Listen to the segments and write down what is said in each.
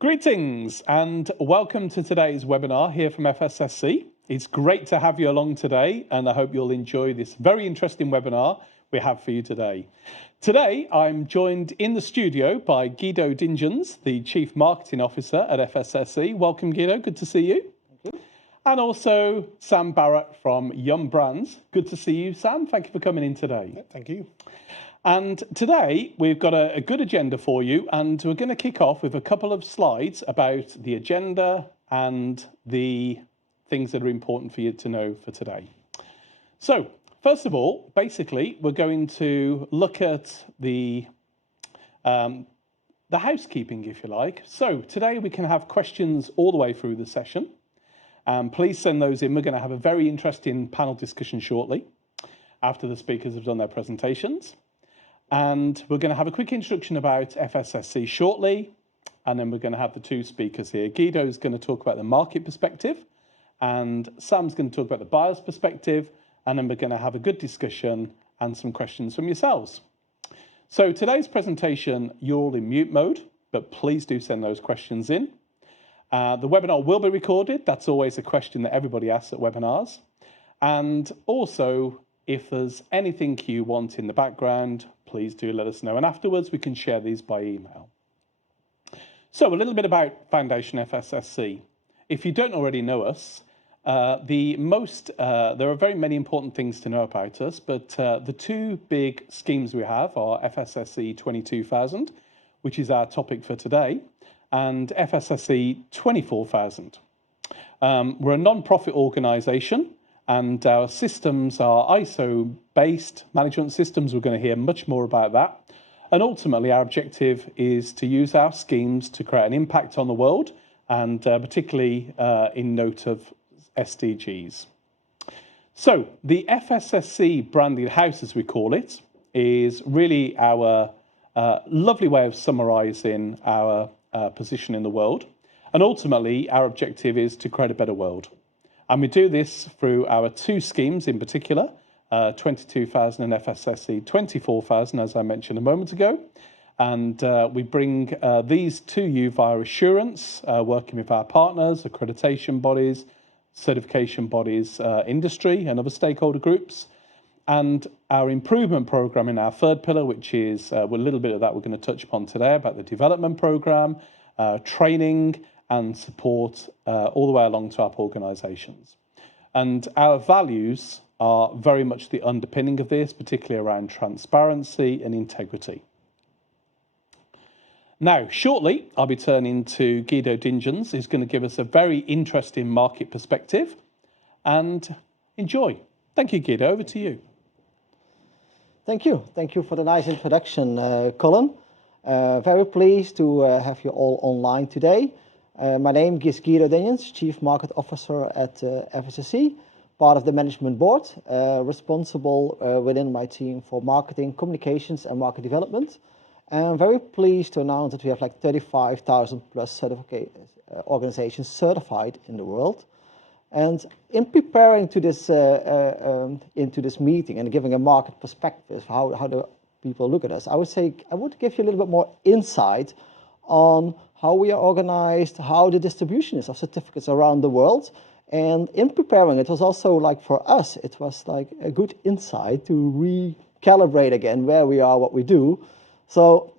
Greetings and welcome to today's webinar here from FSSC. It's great to have you along today and I hope you'll enjoy this very interesting webinar we have for you today. Today I'm joined in the studio by Guido Dinjens, the Chief Marketing Officer at FSSC. Welcome Guido, good to see you. Thank you. And also Sam Barrett from Yum Brands. Good to see you, Sam. Thank you for coming in today. Yeah, thank you. And today we've got a good agenda for you, and we're going to kick off with a couple of slides about the agenda and the things that are important for you to know for today. So first of all, basically, we're going to look at the housekeeping, if you like. So today we can have questions all the way through the session. Please send those in. We're going to have a very interesting panel discussion shortly after the speakers have done their presentations. And we're going to have a quick introduction about FSSC shortly, and then we're going to have the two speakers here. Guido is going to talk about the market perspective, and Sam's going to talk about the buyer's perspective, and then we're going to have a good discussion and some questions from yourselves. So today's presentation, you're all in mute mode, but please do send those questions in. The webinar will be recorded. That's always a question that everybody asks at webinars. And also, if there's anything you want in the background, please do let us know. And afterwards, we can share these by email. So a little bit about Foundation FSSC. If you don't already know us, there are very many important things to know about us, but the two big schemes we have are FSSC 22000, which is our topic for today, and FSSC 24000. We're a non-profit organisation, and our systems are ISO-based management systems. We're going to hear much more about that. And ultimately, our objective is to use our schemes to create an impact on the world, and particularly in note of SDGs. So the FSSC branded house, as we call it, is really our lovely way of summarising our position in the world. And ultimately, our objective is to create a better world. And we do this through our two schemes in particular, 22000 and FSSC 24000, as I mentioned a moment ago. And we bring these to you via assurance, working with our partners, accreditation bodies, certification bodies, industry and other stakeholder groups. And our improvement program in our third pillar, which is a little bit of that we're going to touch upon today about the development program, training, and support all the way along to our organisations. And our values are very much the underpinning of this, particularly around transparency and integrity. Now, shortly, I'll be turning to Guido Dinjens, who's going to give us a very interesting market perspective. And enjoy. Thank you, Guido. Over to you. Thank you. Thank you for the nice introduction, Colin. Very pleased to have you all online today. My name is Guido Dinjens, Chief Market Officer at FSSC, part of the management board, responsible within my team for marketing, communications and market development. And I'm very pleased to announce that we have like 35,000 plus organizations certified in the world. And in preparing to this into this meeting and giving a market perspective, how do people look at us, I would give you a little bit more insight on how we are organized, how the distribution is of certificates around the world. And in preparing, it was also like for us, it was like a good insight to recalibrate again where we are, what we do. So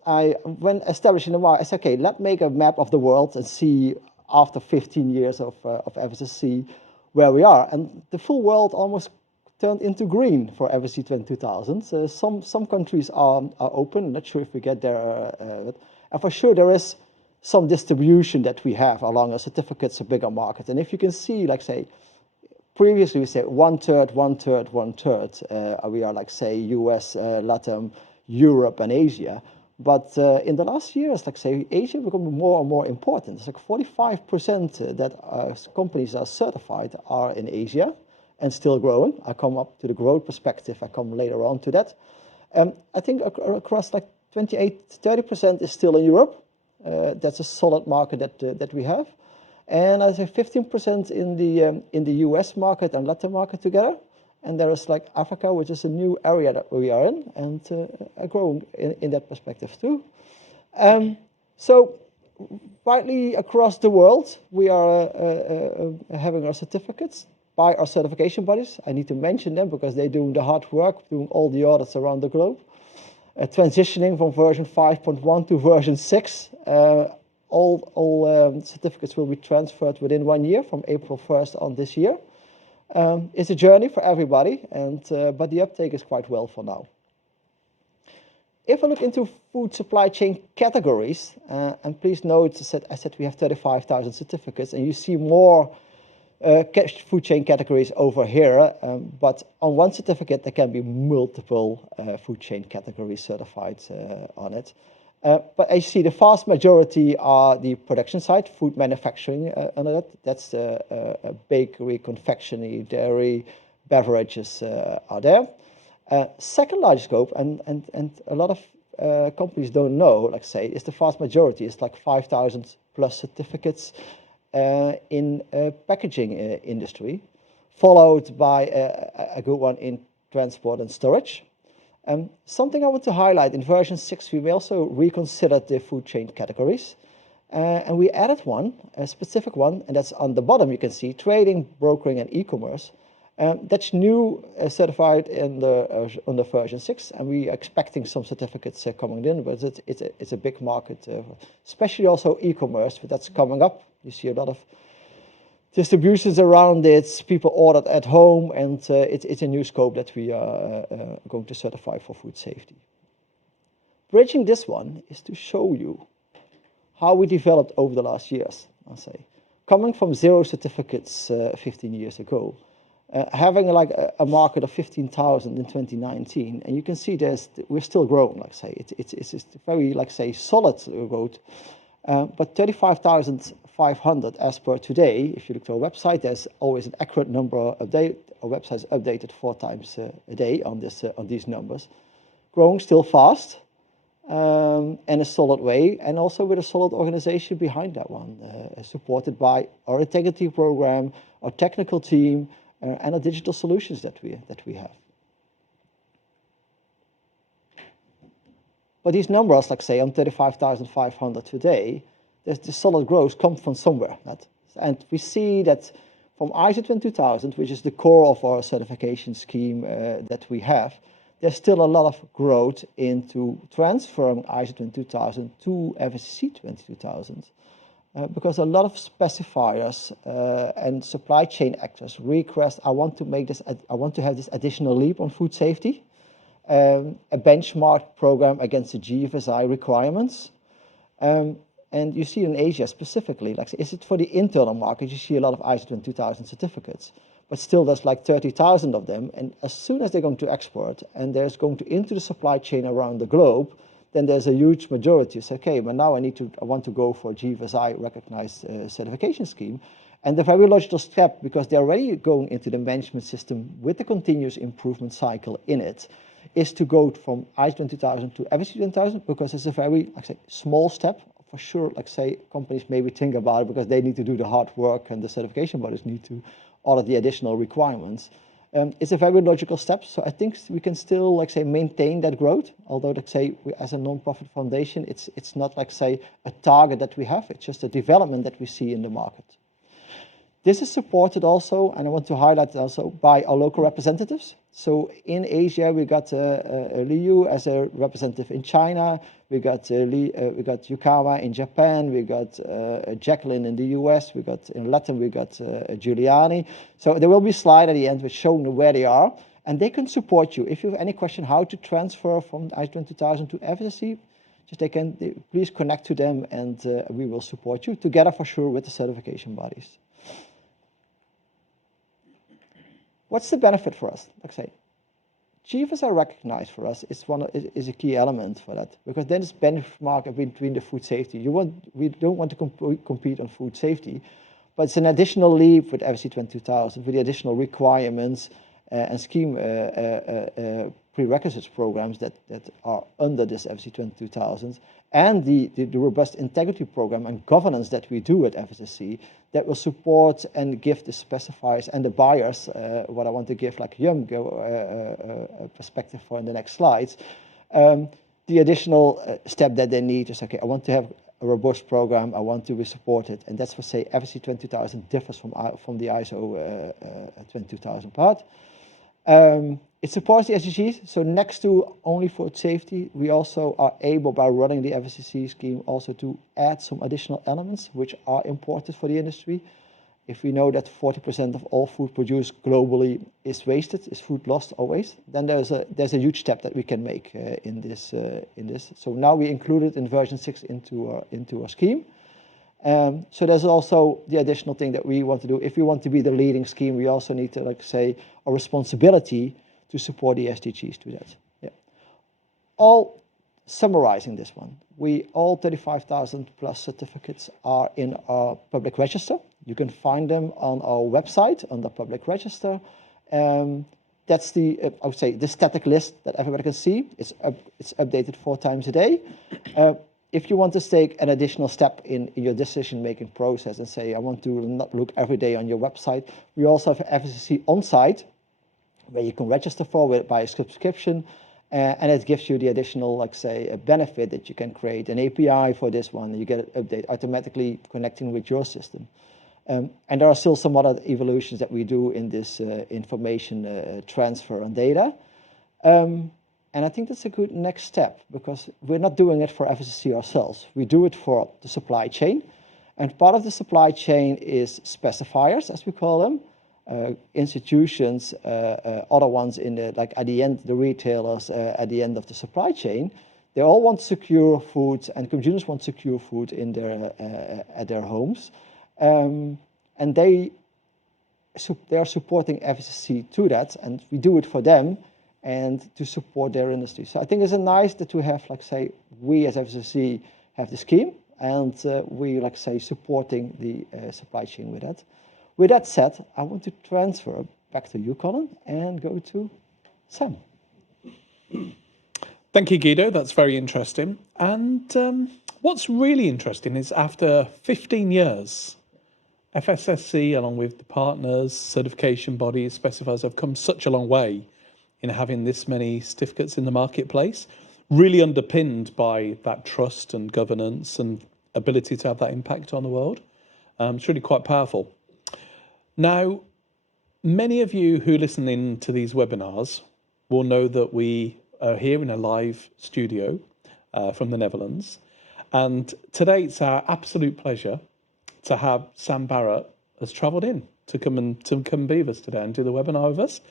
when establishing the market, I said, okay, let's make a map of the world and see after 15 years of FSSC where we are. And the full world almost turned into green for FSSC 22000. So some countries are open. I'm not sure if we get there. And for sure, there is some distribution that we have along our certificates of bigger markets. And if you can see, like say, previously we said 1/3, 1/3, 1/3. We are like say US, Latin, Europe and Asia. But in the last years, like say, Asia become more and more important. It's like 45% that companies are certified are in Asia and still growing. I come up to the growth perspective. I come later on to that. I think across like 28-30% is still in Europe. That's a solid market that we have, and I say 15% in the US market and Latin market together, and there is like Africa, which is a new area that we are in, and growing in that perspective too. So widely across the world, we are having our certificates by our certification bodies. I need to mention them because they're doing the hard work, doing all the audits around the globe. Transitioning from version 5.1 to version 6. All certificates will be transferred within 1 year from April 1st on this year. It's a journey for everybody, but the uptake is quite well for now. If I look into food supply chain categories, and please note that I said we have 35,000 certificates, and you see more food chain categories over here, but on one certificate there can be multiple food chain categories certified on it. But as you see, the vast majority are the production side, food manufacturing under that. That's bakery, confectionery, dairy, beverages are there. Second largest scope, and a lot of companies don't know, like say, is the vast majority. It's like 5,000 plus certificates in packaging industry, followed by a good one in transport and storage. Something I want to highlight, in version 6 we also reconsidered the food chain categories, and we added one, a specific one, and that's on the bottom. You can see trading, brokering and e-commerce. That's new, certified in the version 6, and we are expecting some certificates coming in, but it's a big market, especially also e-commerce, but that's coming up. You see a lot of distributions around it, people ordered at home, and it's a new scope that we are going to certify for food safety. Bridging this one is to show you how we developed over the last years, I'll say. Coming from 0 certificates 15 years ago, having like a market of 15,000 in 2019, and you can see we're still growing, like say, it's very, like say, solid growth. But 35,500 as per today, if you look to our website, there's always an accurate number update. Our website is updated 4 times a day on these numbers. Growing still fast, in a solid way, and also with a solid organization behind that one, supported by our integrity program, our technical team, and our digital solutions that we have. But these numbers, like say, on 35,500 today, the solid growth comes from somewhere. And we see that from ISO 22000, which is the core of our certification scheme that we have, there's still a lot of growth into transferring ISO 22000 to FSSC 22000, because a lot of specifiers and supply chain actors request, I want to have this additional leap on food safety. A benchmark program against the GFSI requirements. And you see in Asia specifically, like, is it for the internal market? You see a lot of ISO 22000 certificates, but still there's like 30,000 of them. And as soon as they're going to export and there's going to into the supply chain around the globe, then there's a huge majority say, okay, but now I want to go for a GFSI recognized certification scheme. And the very logical step, because they're already going into the management system with the continuous improvement cycle in it, is to go from ISO 22000 to FSSC 22000, because it's a very, like say, small step. For sure, like say, companies maybe think about it because they need to do the hard work and the certification bodies need to audit the additional requirements. It's a very logical step. So I think we can still, like say, maintain that growth. Although, like say, as a non-profit foundation, it's not like say a target that we have. It's just a development that we see in the market. This is supported also, and I want to highlight also, by our local representatives. So in Asia, we got Liu as a representative in China. We got Yukawa in Japan. We got Jacqueline in the US. We got in Latin, we got Giuliani. So there will be a slide at the end which showing where they are, and they can support you. If you have any question how to transfer from ISO 22000 to FSSC, please connect to them, and we will support you together for sure with the certification bodies. What's the benefit for us? Like I say, GFSI recognized for us is a key element for that, because then it's benchmark between the food safety. We don't want to compete on food safety, but it's an additional leap with FSSC 22000 with the additional requirements and scheme prerequisites programs that are under this FSSC 22000, and the robust integrity program and governance that we do at FSSC that will support and give the specifiers and the buyers what I want to give, like Yum a perspective for in the next slides. The additional step that they need is, okay, I want to have a robust program. I want to be supported, and that's what say FSSC 20000 differs from the ISO 22000 part. It supports the SDGs, so next to only food safety, we also are able, by running the FSSC scheme, also to add some additional elements which are important for the industry. If we know that 40% of all food produced globally is wasted, is food lost or waste, then there's a huge step that we can make in this. So now we include it in version 6 into our scheme. So there's also the additional thing that we want to do. If we want to be the leading scheme, we also need to, like say, a responsibility to support the SDGs to that. Yeah. All summarizing this one, all 35,000 plus certificates are in our public register. You can find them on our website on the public register. That's the, I would say, the static list that everybody can see. It's updated 4 times a day. If you want to take an additional step in your decision-making process and say, I want to not look every day on your website, we also have FSSC on-site where you can register for it by a subscription, and it gives you the additional, like say, a benefit that you can create an API for this one, and you get an update automatically connecting with your system. And there are still some other evolutions that we do in this information transfer and data. And I think that's a good next step, because we're not doing it for FSSC ourselves. We do it for the supply chain. And part of the supply chain is specifiers, as we call them, institutions, other ones in the, like at the end, the retailers at the end of the supply chain. They all want secure food, and consumers want secure food in their at their homes. And they are supporting FSSC to that, and we do it for them and to support their industry. So I think it's nice that we have, like say, we as FSSC have the scheme, and we, like say, supporting the supply chain with that. With that said, I want to transfer back to you, Colin, and go to Sam. Thank you, Guido. That's very interesting. And what's really interesting is after 15 years, FSSC, along with the partners, certification bodies, specifiers, have come such a long way in having this many certificates in the marketplace, really underpinned by that trust and governance and ability to have that impact on the world. It's really quite powerful. Now, many of you who listen in to these webinars will know that we are here in a live studio from the Netherlands. And today it's our absolute pleasure to have Sam Barrett has travelled in to come be with us today and do the webinar with us.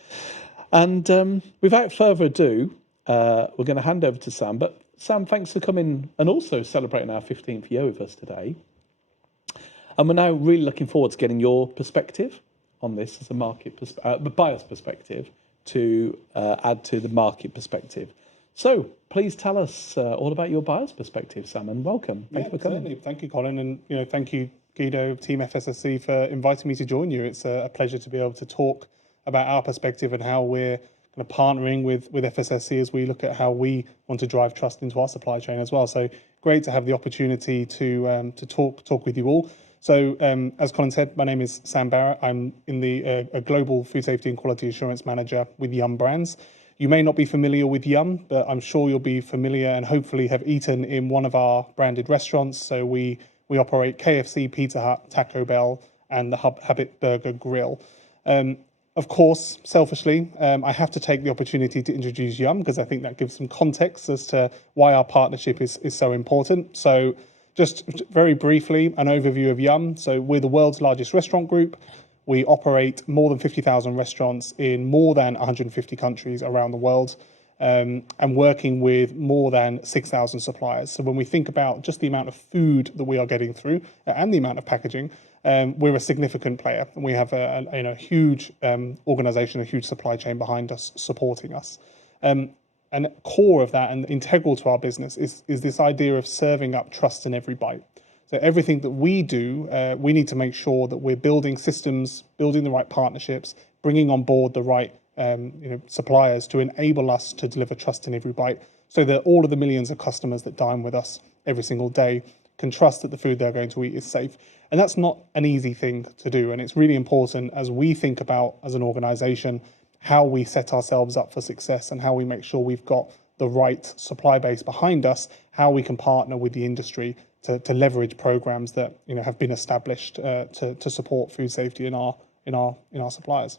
And without further ado, we're going to hand over to Sam. But Sam, thanks for coming and also celebrating our 15th year with us today. And we're now really looking forward to getting your perspective on this as a market, the buyer's perspective, to add to the market perspective. So please tell us all about your buyer's perspective, Sam, and welcome. Thank you for coming. Certainly. Thank you, Colin, and thank you, Guido, Team FSSC, for inviting me to join you. It's a pleasure to be able to talk about our perspective and how we're kind of partnering with FSSC as we look at how we want to drive trust into our supply chain as well. So great to have the opportunity to talk with you all. So as Colin said, my name is Sam Barrett. I'm in a global food safety and quality assurance manager with Yum Brands. You may not be familiar with Yum, but I'm sure you'll be familiar and hopefully have eaten in one of our branded restaurants. So we operate KFC, Pizza Hut, Taco Bell, and the Habit Burger Grill. Of course, selfishly, I have to take the opportunity to introduce Yum because I think that gives some context as to why our partnership is so important. So just very briefly, an overview of Yum. So we're the world's largest restaurant group. We operate more than 50,000 restaurants in more than 150 countries around the world, and working with more than 6,000 suppliers. So when we think about just the amount of food that we are getting through and the amount of packaging, we're a significant player, and we have a huge organization, a huge supply chain behind us, supporting us. And core of that and integral to our business is this idea of serving up trust in every bite. So everything that we do, we need to make sure that we're building systems, building the right partnerships, bringing on board the right suppliers to enable us to deliver trust in every bite, so that all of the millions of customers that dine with us every single day can trust that the food they're going to eat is safe. And that's not an easy thing to do. And it's really important as we think about, as an organization, how we set ourselves up for success and how we make sure we've got the right supply base behind us, how we can partner with the industry to leverage programs that have been established to support food safety in our suppliers.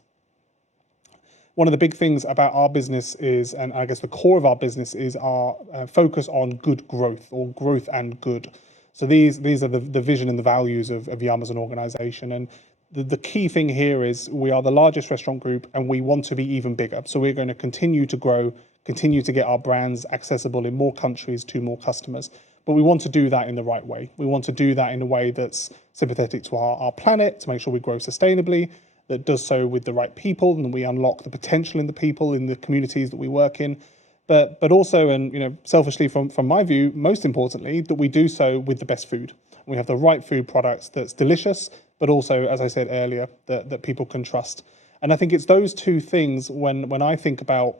One of the big things about our business is, and I guess the core of our business is our focus on good growth, or growth and good. So these are the vision and the values of Yum as an organization. And the key thing here is we are the largest restaurant group and we want to be even bigger. So we're going to continue to grow, continue to get our brands accessible in more countries to more customers. But we want to do that in the right way. We want to do that in a way that's sympathetic to our planet, to make sure we grow sustainably, that does so with the right people, and we unlock the potential in the people, in the communities that we work in. But also, and selfishly from my view, most importantly, that we do so with the best food. We have the right food products that's delicious, but also, as I said earlier, that people can trust. And I think it's those two things when I think about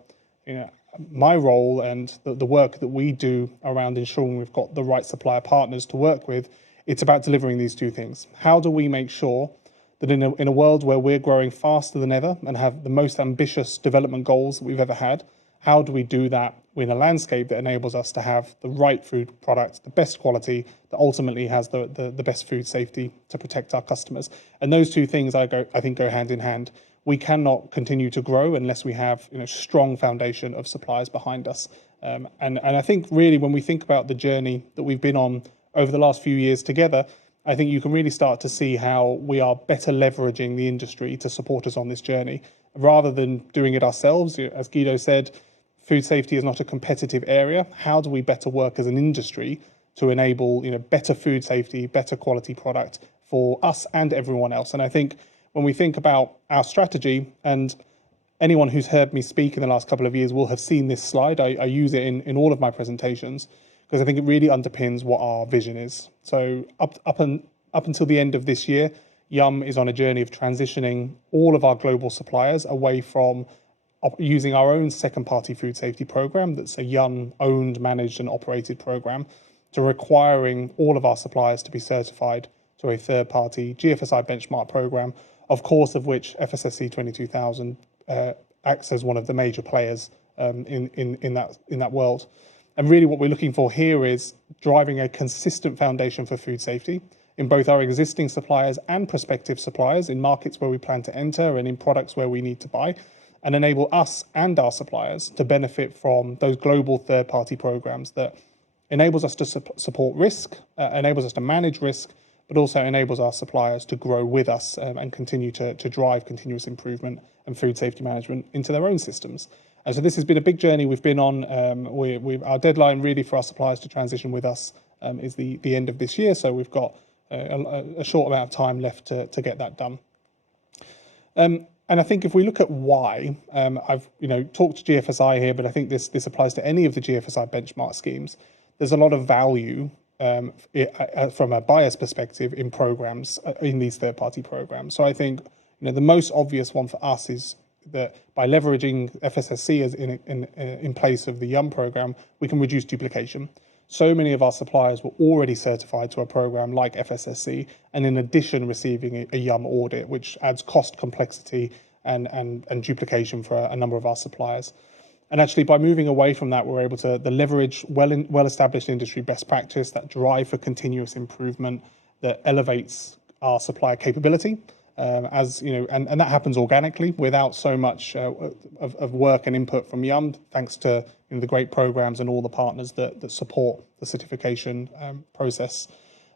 my role and the work that we do around ensuring we've got the right supplier partners to work with. It's about delivering these two things. How do we make sure that in a world where we're growing faster than ever and have the most ambitious development goals that we've ever had, how do we do that in a landscape that enables us to have the right food product, the best quality, that ultimately has the best food safety to protect our customers? And those two things I think go hand in hand. We cannot continue to grow unless we have strong foundation of suppliers behind us. And I think really when we think about the journey that we've been on over the last few years together, I think you can really start to see how we are better leveraging the industry to support us on this journey. Rather than doing it ourselves, as Guido said, food safety is not a competitive area. How do we better work as an industry to enable better food safety, better quality product for us and everyone else? And I think when we think about our strategy, and anyone who's heard me speak in the last couple of years will have seen this slide. I use it in all of my presentations because I think it really underpins what our vision is. So up until the end of this year, Yum is on a journey of transitioning all of our global suppliers away from using our own second-party food safety program, that's a Yum owned, managed and operated program, to requiring all of our suppliers to be certified to a third-party GFSI benchmark program, of course of which FSSC 22000 acts as one of the major players in that world. And really what we're looking for here is driving a consistent foundation for food safety in both our existing suppliers and prospective suppliers, in markets where we plan to enter and in products where we need to buy, and enable us and our suppliers to benefit from those global third-party programs that enables us to support risk, enables us to manage risk, but also enables our suppliers to grow with us and continue to drive continuous improvement and food safety management into their own systems. And so this has been a big journey we've been on. Our deadline really for our suppliers to transition with us is the end of this year. So we've got a short amount of time left to get that done. And I think if we look at why, I've talked to GFSI here, but I think this applies to any of the GFSI benchmark schemes. There's a lot of value from a buyer's perspective in programs, in these third-party programs. So I think the most obvious one for us is that by leveraging FSSC as in place of the Yum program, we can reduce duplication. So many of our suppliers were already certified to a program like FSSC, and in addition receiving a Yum audit, which adds cost, complexity, and duplication for a number of our suppliers. And actually, by moving away from that, we're able to leverage well-established industry best practice, that drive for continuous improvement, that elevates our supplier capability, and that happens organically without so much of work and input from Yum, thanks to the great programs and all the partners that support the certification process.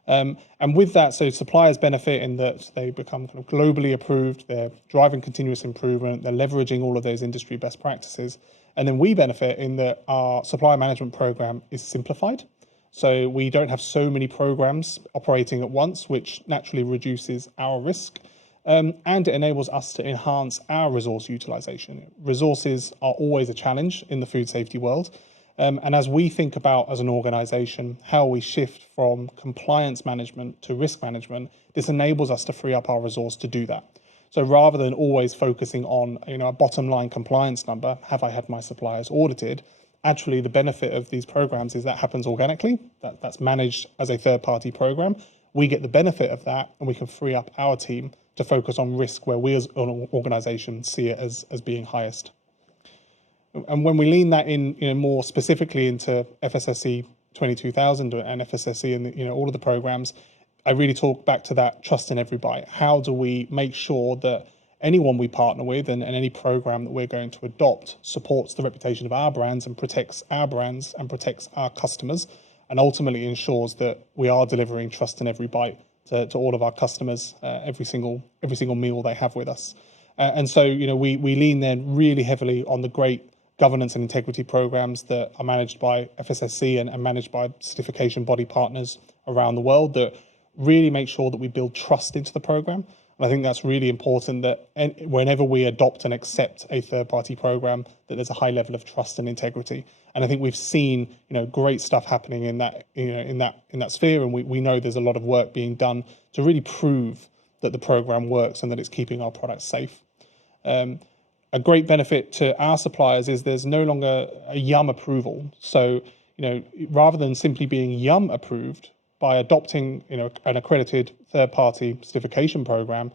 And with that, so suppliers benefit in that they become kind of globally approved, they're driving continuous improvement, they're leveraging all of those industry best practices. And then we benefit in that our supplier management program is simplified. So we don't have so many programs operating at once, which naturally reduces our risk. And it enables us to enhance our resource utilization. Resources are always a challenge in the food safety world. And as we think about as an organization, how we shift from compliance management to risk management, this enables us to free up our resource to do that. So rather than always focusing on a bottom line compliance number, have I had my suppliers audited? Actually, the benefit of these programs is that happens organically. That's managed as a third-party program. We get the benefit of that, and we can free up our team to focus on risk where we as an organization see it as being highest. And when we lean that in, more specifically into FSSC 22000 and FSSC and all of the programs, I really talk back to that trust in every bite. How do we make sure that anyone we partner with and any program that we're going to adopt supports the reputation of our brands and protects our brands and protects our customers, and ultimately ensures that we are delivering trust in every bite to all of our customers every single meal they have with us. And so, we lean then really heavily on the great governance and integrity programs that are managed by FSSC and managed by certification body partners around the world that really make sure that we build trust into the program. And I think that's really important, that whenever we adopt and accept a third-party program, that there's a high level of trust and integrity. And I think we've seen, great stuff happening in that, in that sphere, and we know there's a lot of work being done to really prove that the program works and that it's keeping our products safe. A great benefit to our suppliers is there's no longer a YUM approval. So, rather than simply being YUM approved, by adopting an accredited third-party certification program,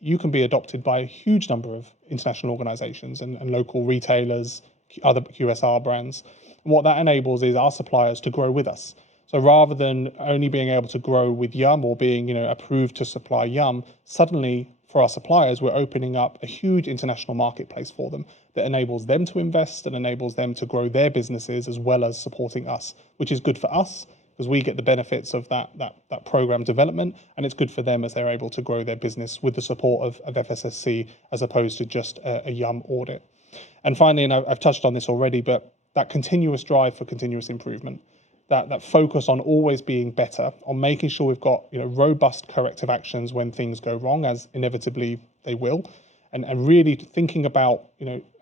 you can be adopted by a huge number of international organizations and local retailers, other QSR brands. And what that enables is our suppliers to grow with us. So rather than only being able to grow with YUM or being approved to supply YUM, suddenly for our suppliers, we're opening up a huge international marketplace for them that enables them to invest and enables them to grow their businesses as well as supporting us, which is good for us because we get the benefits of that program development, and it's good for them as they're able to grow their business with the support of FSSC as opposed to just a YUM audit. And finally, and I've touched on this already, but that continuous drive for continuous improvement, that focus on always being better, on making sure we've got robust corrective actions when things go wrong, as inevitably they will, and really thinking about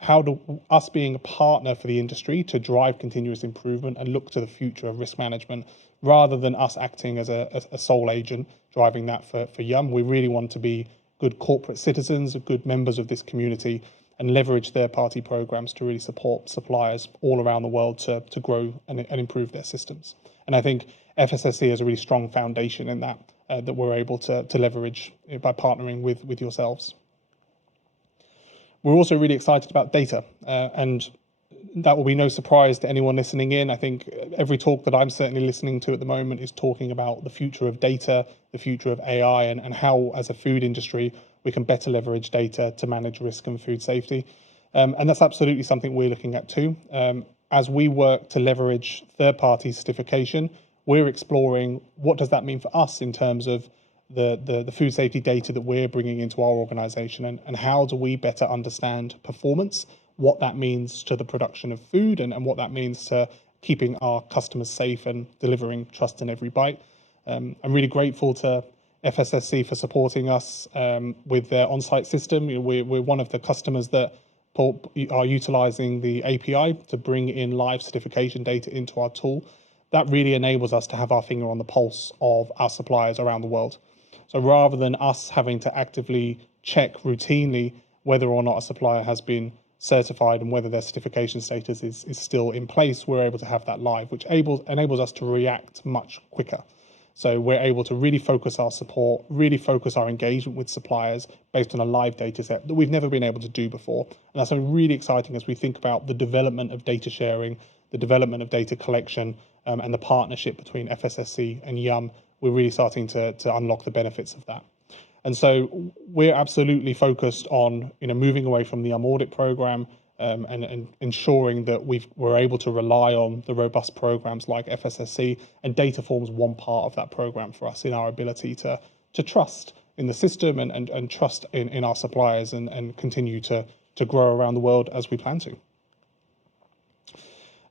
how do us being a partner for the industry to drive continuous improvement and look to the future of risk management, rather than us acting as a sole agent driving that for YUM. We really want to be good corporate citizens, good members of this community, and leverage third-party programs to really support suppliers all around the world to grow and improve their systems. And I think FSSC has a really strong foundation in that that we're able to leverage by partnering with yourselves. We're also really excited about data, and that will be no surprise to anyone listening in. I think every talk that I'm certainly listening to at the moment is talking about the future of data, the future of AI, and how, as a food industry, we can better leverage data to manage risk and food safety. And that's absolutely something we're looking at too. As we work to leverage third-party certification, we're exploring what does that mean for us in terms of the food safety data that we're bringing into our organization, and how do we better understand performance, what that means to the production of food, and what that means to keeping our customers safe and delivering trust in every bite. I'm really grateful to FSSC for supporting us with their on-site system. We're one of the customers that are utilizing the API to bring in live certification data into our tool. That really enables us to have our finger on the pulse of our suppliers around the world. So rather than us having to actively check routinely whether or not a supplier has been certified and whether their certification status is still in place, we're able to have that live, which enables us to react much quicker. So we're able to really focus our support, really focus our engagement with suppliers based on a live data set that we've never been able to do before. And that's something really exciting as we think about the development of data sharing, the development of data collection, and the partnership between FSSC and YUM. We're really starting to unlock the benefits of that. And so we're absolutely focused on moving away from the YUM audit program and ensuring that we're able to rely on the robust programs like FSSC, and data forms one part of that program for us in our ability to trust in the system and trust in our suppliers and continue to grow around the world as we plan to.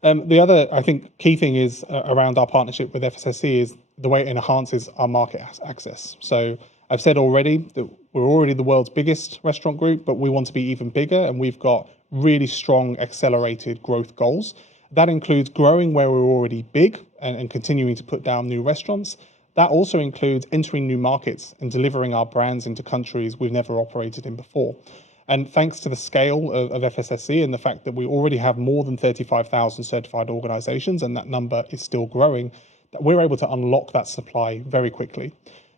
The other, I think, key thing is around our partnership with FSSC is the way it enhances our market access. So I've said already that we're already the world's biggest restaurant group, but we want to be even bigger, and we've got really strong accelerated growth goals. That includes growing where we're already big and continuing to put down new restaurants. That also includes entering new markets and delivering our brands into countries we've never operated in before. And thanks to the scale of FSSC and the fact that we already have more than 35,000 certified organizations, and that number is still growing, that we're able to unlock that supply very quickly.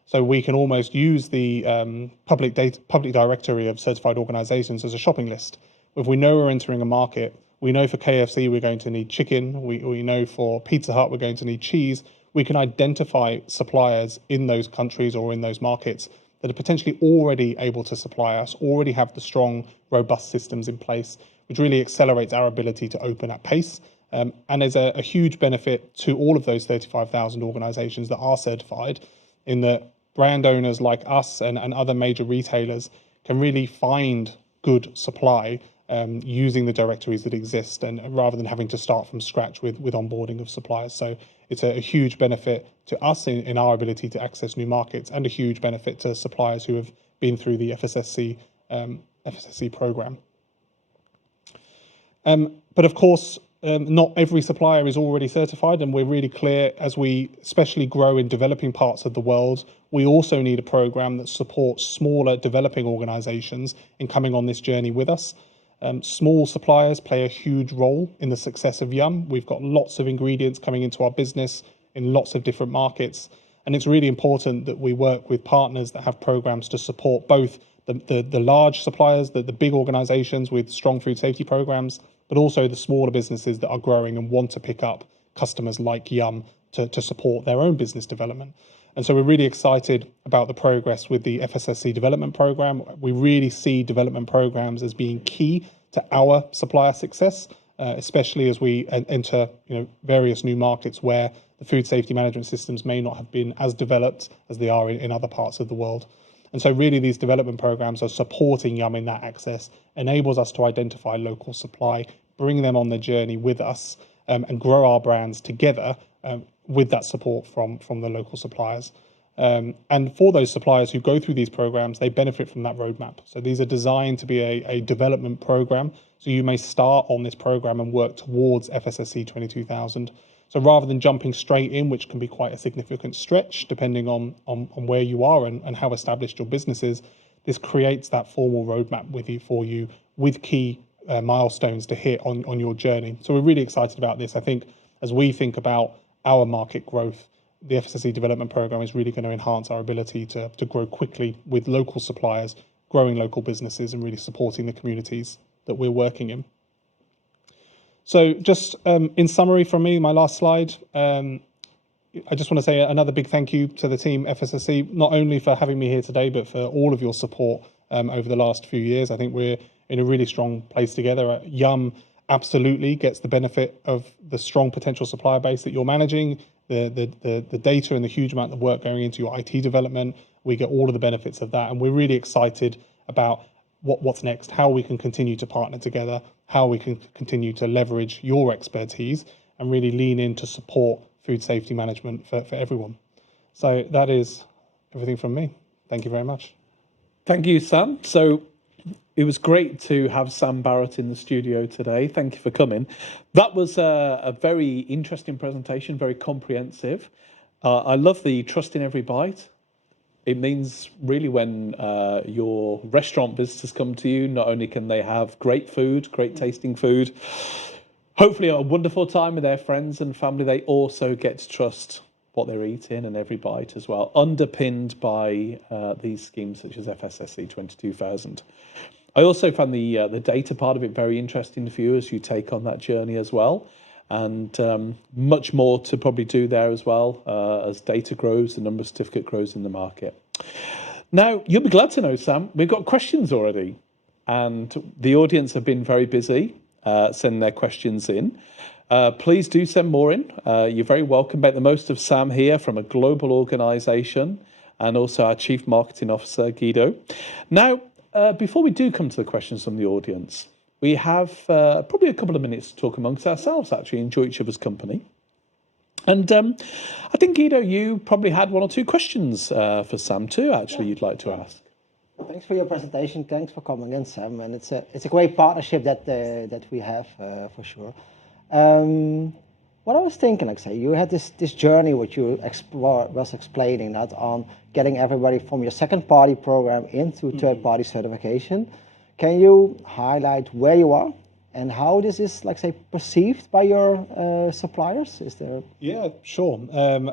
So we can almost use the public directory of certified organizations as a shopping list. If we know we're entering a market, we know for KFC we're going to need chicken, we know for Pizza Hut we're going to need cheese, we can identify suppliers in those countries or in those markets that are potentially already able to supply us, already have the strong, robust systems in place, which really accelerates our ability to open at pace. And there's a huge benefit to all of those 35,000 organizations that are certified, in that brand owners like us and other major retailers can really find good supply using the directories that exist, and rather than having to start from scratch with onboarding of suppliers. So it's a huge benefit to us in our ability to access new markets, and a huge benefit to suppliers who have been through the FSSC program. But of course, not every supplier is already certified, and we're really clear, as we especially grow in developing parts of the world, we also need a program that supports smaller developing organizations in coming on this journey with us. Small suppliers play a huge role in the success of Yum. We've got lots of ingredients coming into our business in lots of different markets, and it's really important that we work with partners that have programs to support both the large suppliers, the big organizations with strong food safety programs, but also the smaller businesses that are growing and want to pick up customers like Yum to support their own business development. And so we're really excited about the progress with the FSSC development program. We really see development programs as being key to our supplier success, especially as we enter various new markets where the food safety management systems may not have been as developed as they are in other parts of the world. And so really these development programs are supporting Yum in that access, enables us to identify local supply, bring them on the journey with us, and grow our brands together with that support from the local suppliers. And for those suppliers who go through these programs, they benefit from that roadmap. So these are designed to be a development program. So you may start on this program and work towards FSSC 22000. So rather than jumping straight in, which can be quite a significant stretch depending on where you are and how established your business is, this creates that formal roadmap for you with key milestones to hit on your journey. So we're really excited about this. I think as we think about our market growth, the FSSC development program is really going to enhance our ability to grow quickly with local suppliers, growing local businesses, and really supporting the communities that we're working in. So just in summary from me, my last slide, I just want to say another big thank you to the team FSSC, not only for having me here today, but for all of your support over the last few years. I think we're in a really strong place together. Yum absolutely gets the benefit of the strong potential supplier base that you're managing, the data and the huge amount of work going into your IT development. We get all of the benefits of that, and we're really excited about what's next, how we can continue to partner together, how we can continue to leverage your expertise and really lean in to support food safety management for everyone. So that is everything from me. Thank you very much. Thank you, Sam. So it was great to have Sam Barrett in the studio today. Thank you for coming. That was a very interesting presentation, very comprehensive. I love the trust in every bite. It means really when your restaurant visitors come to you, not only can they have great food, great tasting food, hopefully a wonderful time with their friends and family, they also get to trust what they're eating and every bite as well, underpinned by these schemes such as FSSC 22000. I also found the data part of it very interesting for you as you take on that journey as well. And much more to probably do there as well as data grows, the number of certificate grows in the market. Now, you'll be glad to know, Sam, we've got questions already. And the audience have been very busy sending their questions in. Please do send more in. You're very welcome. Make the most of Sam here from a global organisation, and also our Chief Marketing Officer, Guido. Now, before we do come to the questions from the audience, we have probably a couple of minutes to talk amongst ourselves, actually, enjoy each other's company. And I think, Guido, you probably had one or two questions for Sam too, actually, you'd like to ask. Thanks for your presentation. Thanks for coming in, Sam. And it's a great partnership that we have for sure. What I was thinking, like say, you had this journey which you was explaining that on getting everybody from your second party program into third party certification. Can you highlight where you are and how this is, like say, perceived by your suppliers? Is there? Yeah, sure.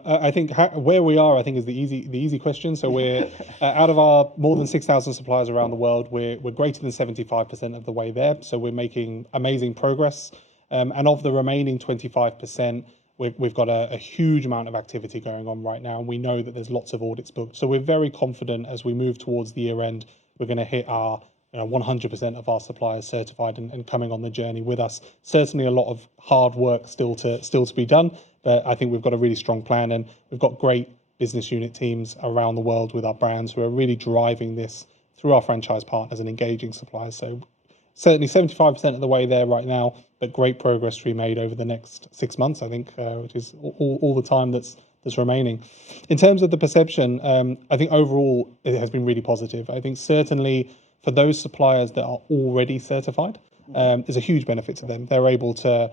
I think where we are, I think, is the easy question. So we're out of our more than 6,000 suppliers around the world, we're greater than 75% of the way there. So we're making amazing progress. And of the remaining 25%, we've got a huge amount of activity going on right now, and we know that there's lots of audits booked. So we're very confident as we move towards the year end, we're going to hit our 100% of our suppliers certified and coming on the journey with us. Certainly a lot of hard work still to be done, but I think we've got a really strong plan, and we've got great business unit teams around the world with our brands who are really driving this through our franchise partners and engaging suppliers. So certainly 75% of the way there right now, but great progress to be made over the next 6 months, I think, which is all the time that's remaining. In terms of the perception, I think overall it has been really positive. I think certainly for those suppliers that are already certified, there's a huge benefit to them. They're able to,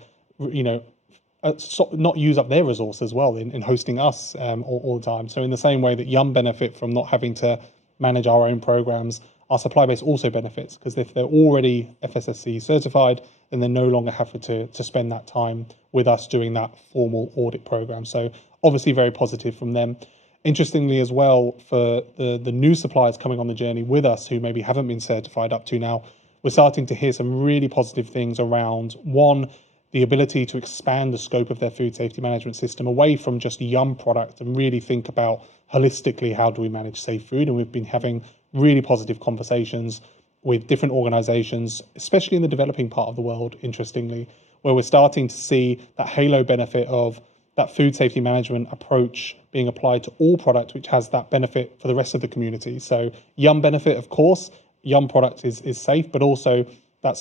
not use up their resource as well in hosting us all the time. So in the same way that Yum benefit from not having to manage our own programs, our supply base also benefits, because if they're already FSSC certified, then they're no longer having to spend that time with us doing that formal audit program. So obviously very positive from them. Interestingly as well, for the new suppliers coming on the journey with us who maybe haven't been certified up to now, we're starting to hear some really positive things around, one, the ability to expand the scope of their food safety management system away from just Yum product and really think about holistically, how do we manage safe food? And we've been having really positive conversations with different organizations, especially in the developing part of the world, interestingly, where we're starting to see that halo benefit of that food safety management approach being applied to all products, which has that benefit for the rest of the community. So Yum benefit, of course, Yum product is safe, but also that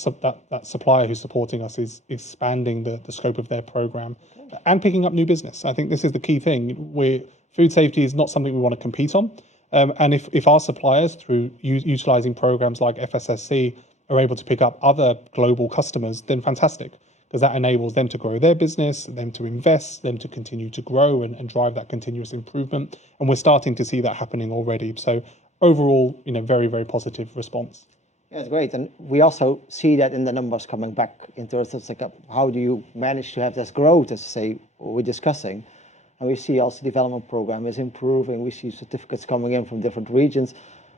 supplier who's supporting us is expanding the scope of their program and picking up new business. I think this is the key thing. Food safety is not something we want to compete on. And if our suppliers, through utilizing programs like FSSC, are able to pick up other global customers, then fantastic, because that enables them to grow their business, them to invest, them to continue to grow and drive that continuous improvement. And we're starting to see that happening already. So overall, very, very positive response. Yeah, it's great. And we also see that in the numbers coming back in terms of like, how do you manage to have this growth, as say we're discussing. And we see also the development program is improving. We see certificates coming in from different regions.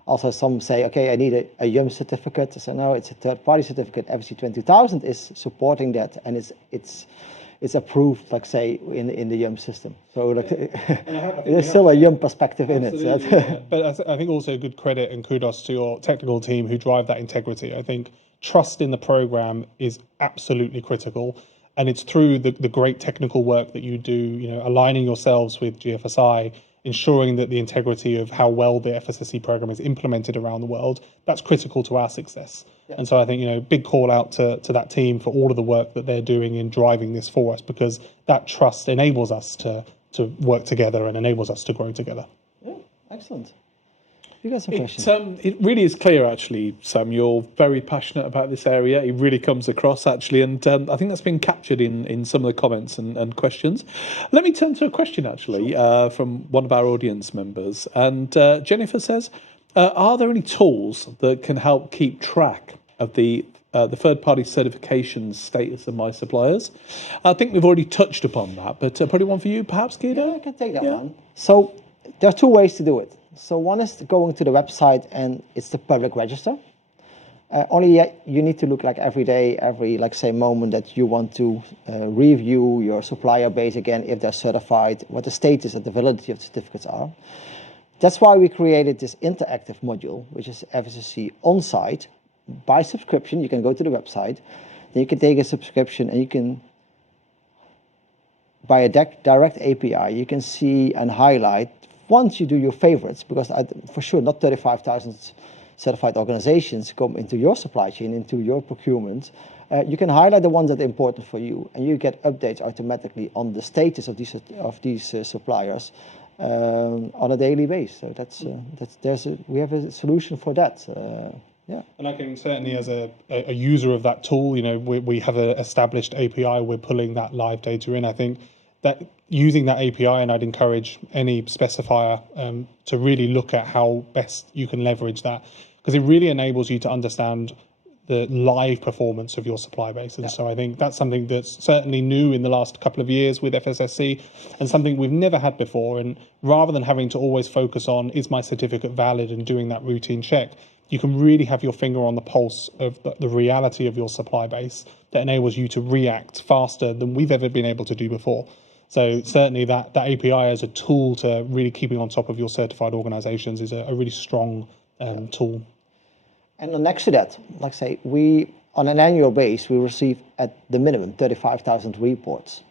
Also, some say, okay, I need a Yum certificate. I say, no, it's a third-party certificate. FSC 20000 is supporting that, and it's approved, like say, in the Yum system. So like, there's still a Yum perspective in it. Yeah. But I think also good credit and kudos to your technical team who drive that integrity. I think trust in the program is absolutely critical. And it's through the great technical work that you do, aligning yourselves with GFSI, ensuring that the integrity of how well the FSSC program is implemented around the world, that's critical to our success. Yeah. And so I think, big call out to that team for all of the work that they're doing in driving this for us, because that trust enables us to work together and enables us to grow together. Yeah, excellent. You got some questions? It really is clear, actually, Sam, you're very passionate about this area. It really comes across, actually, and I think that's been captured in some of the comments and questions. Let me turn to a question, actually, from one of our audience members. And Jennifer says, are there any tools that can help keep track of the third-party certification status of my suppliers? I think we've already touched upon that, but probably one for you, perhaps, Guido? Yeah, I can take that one. So there are two ways to do it. So one is going to the website, and it's the public register. Only you need to look like every day, every moment that you want to review your supplier base again, if they're certified, what the status and the validity of the certificates are. That's why we created this interactive module, which is FSSC on-site by subscription. You can go to the website, then you can take a subscription, and you can, by a direct API, you can see and highlight once you do your favorites, because for sure not 35,000 certified organizations come into your supply chain, into your procurement. You can highlight the ones that are important for you, and you get updates automatically on the status of these suppliers on a daily basis. So we have a solution for that. Yeah. And I can certainly, as a user of that tool, we have an established API. We're pulling that live data in. I think that using that API, and I'd encourage any specifier to really look at how best you can leverage that, because it really enables you to understand the live performance of your supply base. And so I think that's something that's certainly new in the last couple of years with FSSC, and something we've never had before. And rather than having to always focus on, is my certificate valid, and doing that routine check, you can really have your finger on the pulse of the reality of your supply base that enables you to react faster than we've ever been able to do before. So certainly that API as a tool to really keeping on top of your certified organizations is a really strong tool. And next to that, like I say, we, on an annual basis, we receive at the minimum 35,000 reports.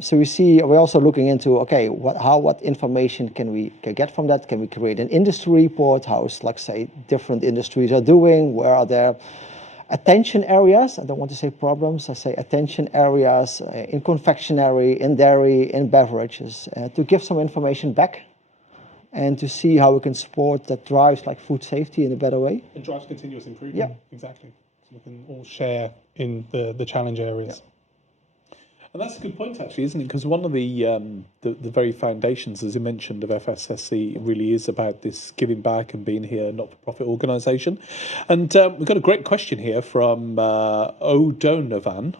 So you see, we're also looking into, okay, what information can we get from that? Can we create an industry report? How is, like say, different industries are doing? Where are there attention areas? I don't want to say problems. I say attention areas in confectionery, in dairy, in beverages, to give some information back and to see how we can support that drives like food safety in a better way. It drives continuous improvement. Yeah, exactly. So we can all share in the challenge areas. Yeah. And that's a good point, actually, isn't it? Because one of the very foundations, as you mentioned, of FSSC really is about this giving back and being here, not-for-profit organisation. And we've got a great question here from O'Donovan,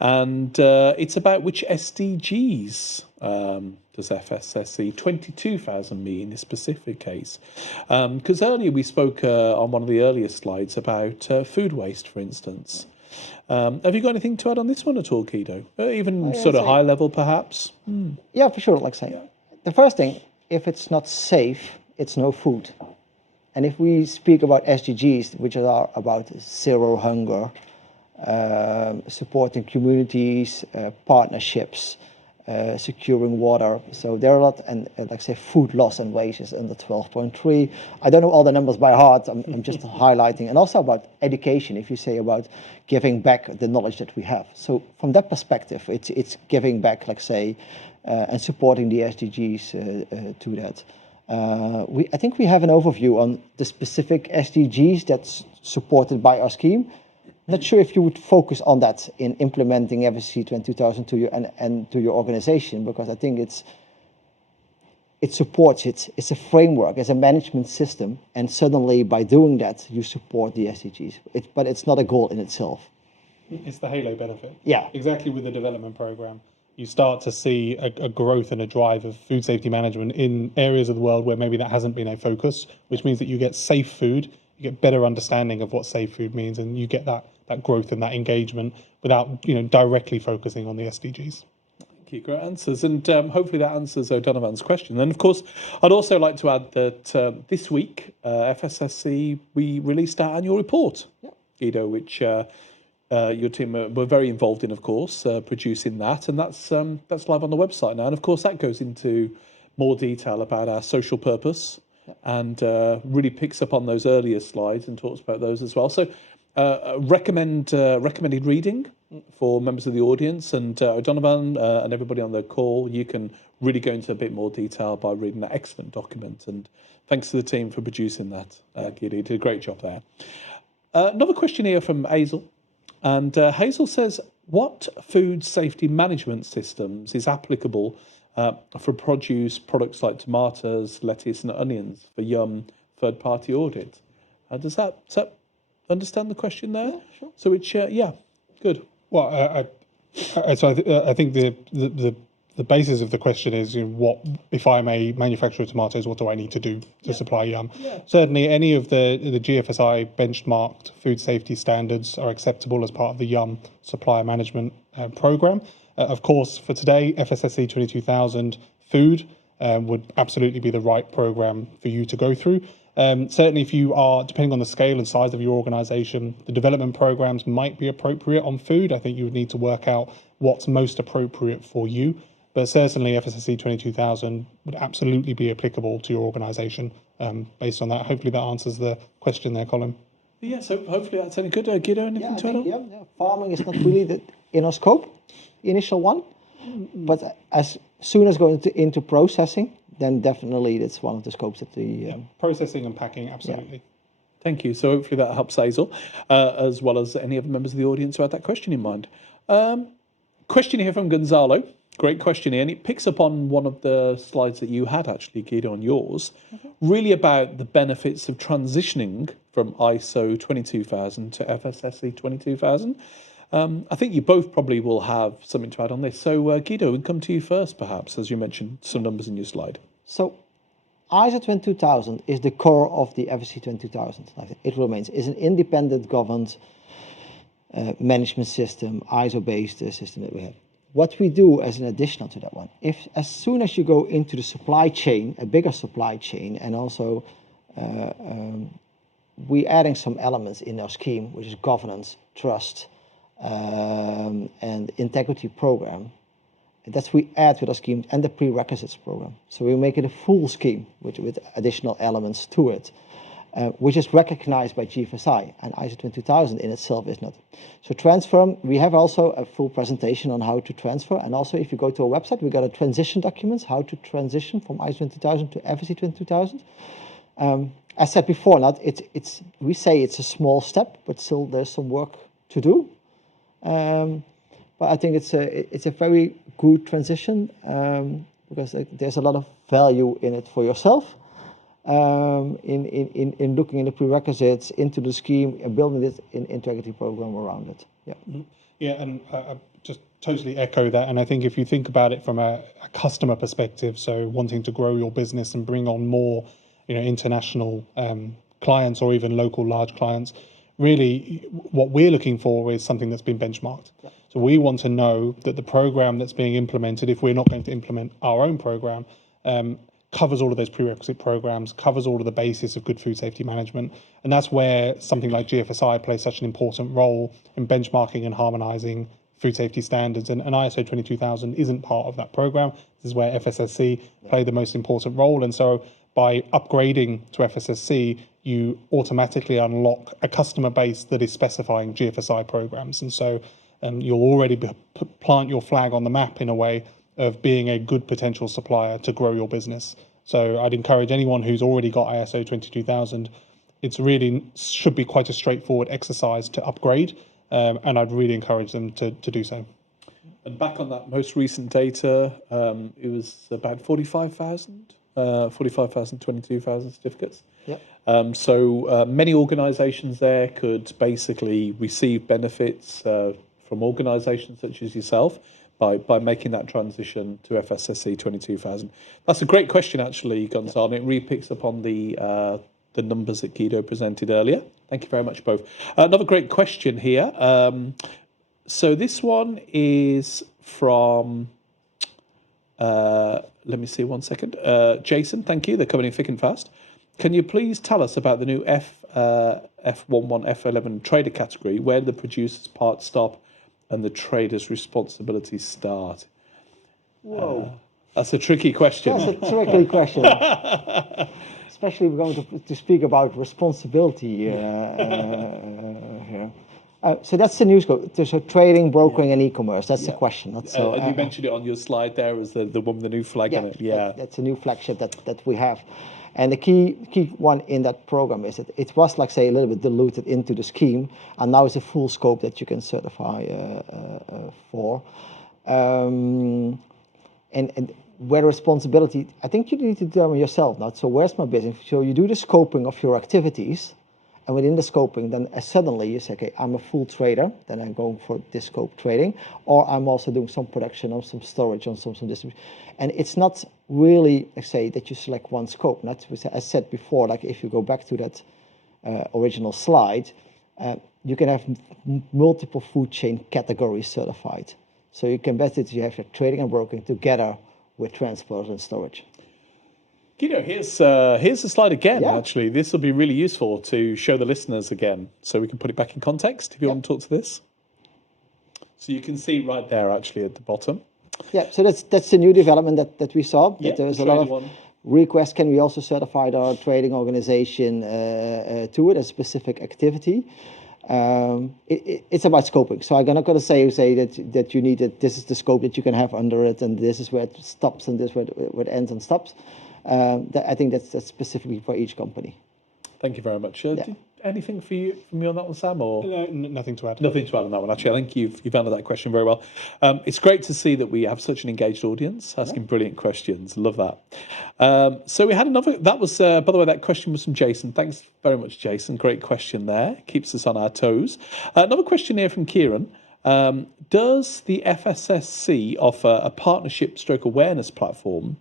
and it's about which SDGs does FSSC 22,000 mean in this specific case? Because earlier we spoke on one of the earlier slides about food waste, for instance. Have you got anything to add on this one at all, Guido? Even sort of high level, perhaps? Yeah, for sure. Like I say, the first thing, if it's not safe, it's no food. And if we speak about SDGs, which are about zero hunger, supporting communities, partnerships, securing water. So there are a lot, and like I say, food loss and waste is under 12.3. I don't know all the numbers by heart. I'm just highlighting, and also about education. If you say about giving back the knowledge that we have, so from that perspective, it's giving back, like say, and supporting the SDGs to that. I think we have an overview on the specific SDGs that's supported by our scheme. Not sure if you would focus on that in implementing FSSC 22000 to you and to your organization, because I think it supports it. It's a framework, it's a management system, and suddenly by doing that you support the SDGs. But it's not a goal in itself. It's the halo benefit. Yeah, exactly. With the development program, you start to see a growth and a drive of food safety management in areas of the world where maybe that hasn't been a focus, which means that you get safe food, you get better understanding of what safe food means, and you get that growth and that engagement without directly focusing on the SDGs. Thank you, great answers, and hopefully that answers O'Donovan's question. And of course, I'd also like to add that this week, FSSC, we released our annual report, Guido, which your team were very involved in, of course, producing that, and that's live on the website now. And of course, that goes into more detail about our social purpose, and really picks up on those earlier slides and talks about those as well. So recommended reading for members of the audience, and O'Donovan and everybody on the call, you can really go into a bit more detail by reading that excellent document. And thanks to the team for producing that. Guido, you did a great job there. Another question here from Hazel, and Hazel says, what food safety management systems is applicable for produce products like tomatoes, lettuce and onions for Yum third-party audit? Does that understand the question there? Yeah, sure. So it's good. Well, I think the basis of the question is, what if I'm a manufacturer of tomatoes, what do I need to do to supply Yum? Yeah. Certainly, any of the GFSI benchmarked food safety standards are acceptable as part of the Yum supplier management program. Of course, for today, FSSC 22000 food would absolutely be the right program for you to go through. Certainly, if you are, depending on the scale and size of your organization, the development programs might be appropriate on food. I think you would need to work out what's most appropriate for you. But certainly, FSSC 22000 would absolutely be applicable to your organization based on that. Hopefully, that answers the question there, Colin. Yeah, so hopefully that's any good. Guido, anything to add on? Yeah, farming is not really in our scope, the initial one. But as soon as going into processing, then definitely that's one of the scopes that the... processing and packing, absolutely. Yeah. Thank you. So hopefully that helps Hazel, as well as any other members of the audience who had that question in mind. Question here from Gonzalo. Great question here, and it picks up on one of the slides that you had actually, Guido, on yours, really about the benefits of transitioning from ISO 22000 to FSSC 22000. I think you both probably will have something to add on this. So Guido, we'll come to you first, perhaps, as you mentioned some numbers in your slide. So ISO 22000 is the core of the FSSC 22000. It remains. It's an independent governed management system, ISO-based system that we have. What we do as an additional to that one, as soon as you go into the supply chain, a bigger supply chain, and also we adding some elements in our scheme, which is governance, trust, and integrity program. That's we add to the scheme and the prerequisites program. So we make it a full scheme with additional elements to it, which is recognized by GFSI, and ISO 22000 in itself is not. So transfer, we have also a full presentation on how to transfer, and also if you go to our website, we got a transition documents, how to transition from ISO 22000 to FSSC 22000. As said before, we say it's a small step, but still there's some work to do. But I think it's a very good transition because there's a lot of value in it for yourself. In looking in the prerequisites into the scheme and building this integrity program around it. Yeah. Yeah, and I just totally echo that. And I think if you think about it from a customer perspective, so wanting to grow your business and bring on more, international clients or even local large clients, really what we're looking for is something that's been benchmarked. Yeah. So we want to know that the program that's being implemented, if we're not going to implement our own program, covers all of those prerequisite programs, covers all of the basis of good food safety management. And that's where something like GFSI plays such an important role in benchmarking and harmonizing food safety standards. And ISO 22000 isn't part of that program. This is where FSSC play the most important role. And so by upgrading to FSSC, you automatically unlock a customer base that is specifying GFSI programs. And so you'll already plant your flag on the map in a way of being a good potential supplier to grow your business. So I'd encourage anyone who's already got ISO 22000, it's really should be quite a straightforward exercise to upgrade, and I'd really encourage them to do so. And back on that most recent data, it was about 45,000, 22,000 certificates. Yep. So many organisations there could basically receive benefits from organisations such as yourself by making that transition to FSSC 22000. That's a great question, actually, Gonzalo. It really picks up on the numbers that Guido presented earlier. Thank you very much, both. Another great question here. So this one is from, let me see 1 second. Jason, thank you. They're coming in thick and fast. Can you please tell us about the new F11, F11 trader category, where the producer's part stop and the trader's responsibilities start? Whoa. That's a tricky question. That's a tricky question. Especially if we're going to speak about responsibility here. So that's the new scope. So trading, brokering, and e-commerce. That's the question. That's and you mentioned it on your slide there as the one with the new flag on it. Yeah, that's a new flagship that we have. And the key one in that program is that it was, like, say, a little bit diluted into the scheme, and now it's a full scope that you can certify for. And where responsibility, I think you need to determine yourself now. So where's my business? So you do the scoping of your activities, and within the scoping, then suddenly you say, okay, I'm a full trader, then I'm going for this scope trading, or I'm also doing some production or some storage or some distribution. And it's not really, I say, that you select one scope. Not, as I said before, like if you go back to that original slide, you can have multiple food chain categories certified. So you can basically have your trading and broking together with transport and storage. Guido, here's the slide again, actually. This will be really useful to show the listeners again, so we can put it back in context if you want to talk to this. So you can see right there, actually, at the bottom. Yeah, so that's the new development that we saw. Yeah, there was a lot of requests. Can we also certify our trading organization to it, a specific activity? It's about scoping. So I'm not going to say that you need it. This is the scope that you can have under it, and this is where it stops, and this is where it ends and stops. I think that's specifically for each company. Thank you very much. anything from you on that one, Sam? Or No, nothing to add. Nothing to add on that one. Actually, I think you've answered that question very well. It's great to see that we have such an engaged audience asking brilliant questions. Love that. So we had another. That was, by the way, that question was from Jason. Thanks very much, Jason. Great question there. Keeps us on our toes. Another question here from Kieran. Does the FSSC offer a partnership stroke awareness platform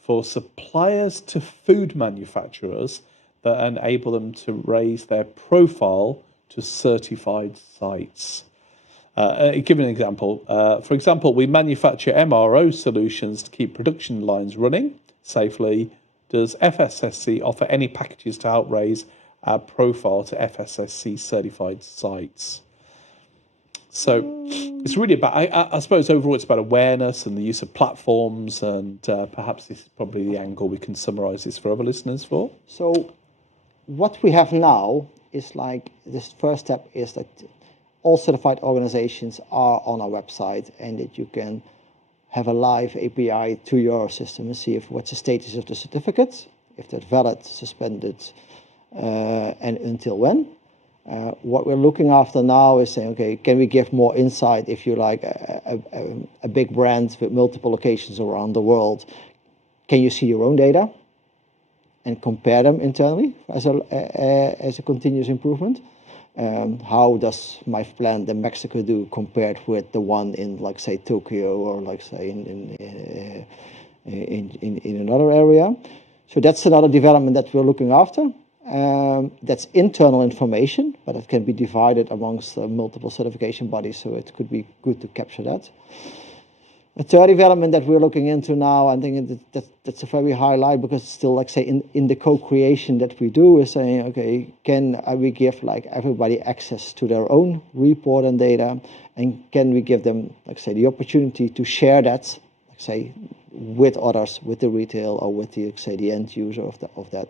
for suppliers to food manufacturers that enable them to raise their profile to certified sites? Give an example. For example, we manufacture MRO solutions to keep production lines running safely. Does FSSC offer any packages to help raise our profile to FSSC certified sites? So it's really about, I suppose overall it's about awareness and the use of platforms, and perhaps this is probably the angle we can summarize this for other listeners for. So what we have now is like, this first step is that all certified organizations are on our website, and that you can have a live API to your system and see what's the status of the certificates, if they're valid, suspended, and until when. What we're looking after now is saying, okay, can we give more insight if you like a big brand with multiple locations around the world? Can you see your own data and compare them internally as a continuous improvement? How does my plant in Mexico do compared with the one in, like, say, Tokyo, or like, say, in another area? So that's another development that we're looking after. That's internal information, but it can be divided amongst multiple certification bodies, so it could be good to capture that. A third development that we're looking into now, I think that's a very highlight, because it's still, like, say, in the co-creation that we do, is saying, okay, can we give like everybody access to their own report and data, and can we give them, like, say, the opportunity to share that, like, say, with others, with the retail or with the, like, say, the end user of that.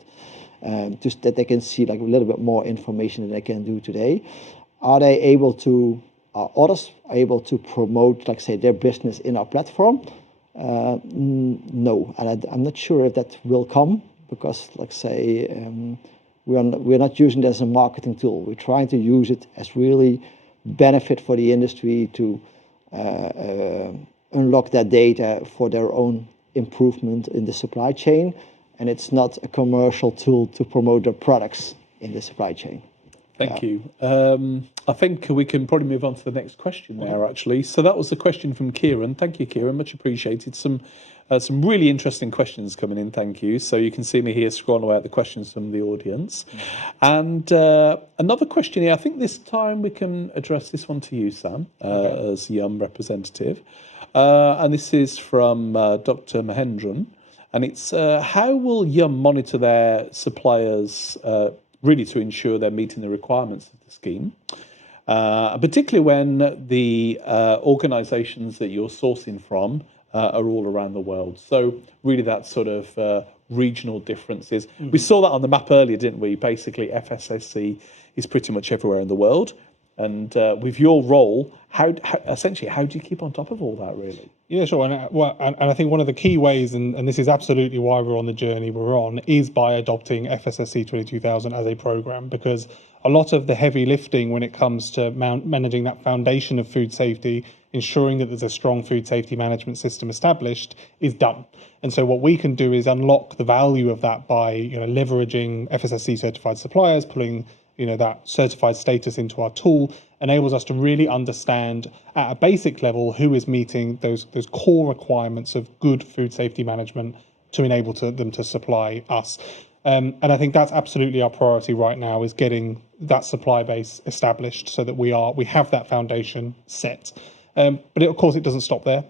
Just that they can see like a little bit more information than they can do today. Are they able to, are others able to promote, like, say, their business in our platform? No, and I'm not sure if that will come, because, like, say, we're not using it as a marketing tool. We're trying to use it as really benefit for the industry to unlock that data for their own improvement in the supply chain. And it's not a commercial tool to promote their products in the supply chain. Thank you. I think we can probably move on to the next question there, actually. So that was the question from Kieran. Thank you, Kieran. Much appreciated. Some really interesting questions coming in. Thank you. So you can see me here scrolling away at the questions from the audience. And another question here. I think this time we can address this one to you, Sam, as Yum representative. And this is from Dr. Mahendran. And it's how will Yum monitor their suppliers really to ensure they're meeting the requirements of the scheme, particularly when the organisations that you're sourcing from are all around the world. So really that sort of regional differences. Mm-hmm. We saw that on the map earlier, didn't we? Basically, FSSC is pretty much everywhere in the world. And with your role, how essentially, how do you keep on top of all that, really? Yeah, sure. And I think one of the key ways, and this is absolutely why we're on the journey we're on, is by adopting FSSC 22000 as a program, because a lot of the heavy lifting when it comes to managing that foundation of food safety, ensuring that there's a strong food safety management system established, is done. And so what we can do is unlock the value of that by, leveraging FSSC certified suppliers, pulling that certified status into our tool, enables us to really understand at a basic level who is meeting those core requirements of good food safety management to enable them to supply us. And I think that's absolutely our priority right now, is getting that supply base established so that we have that foundation set. But of course, it doesn't stop there.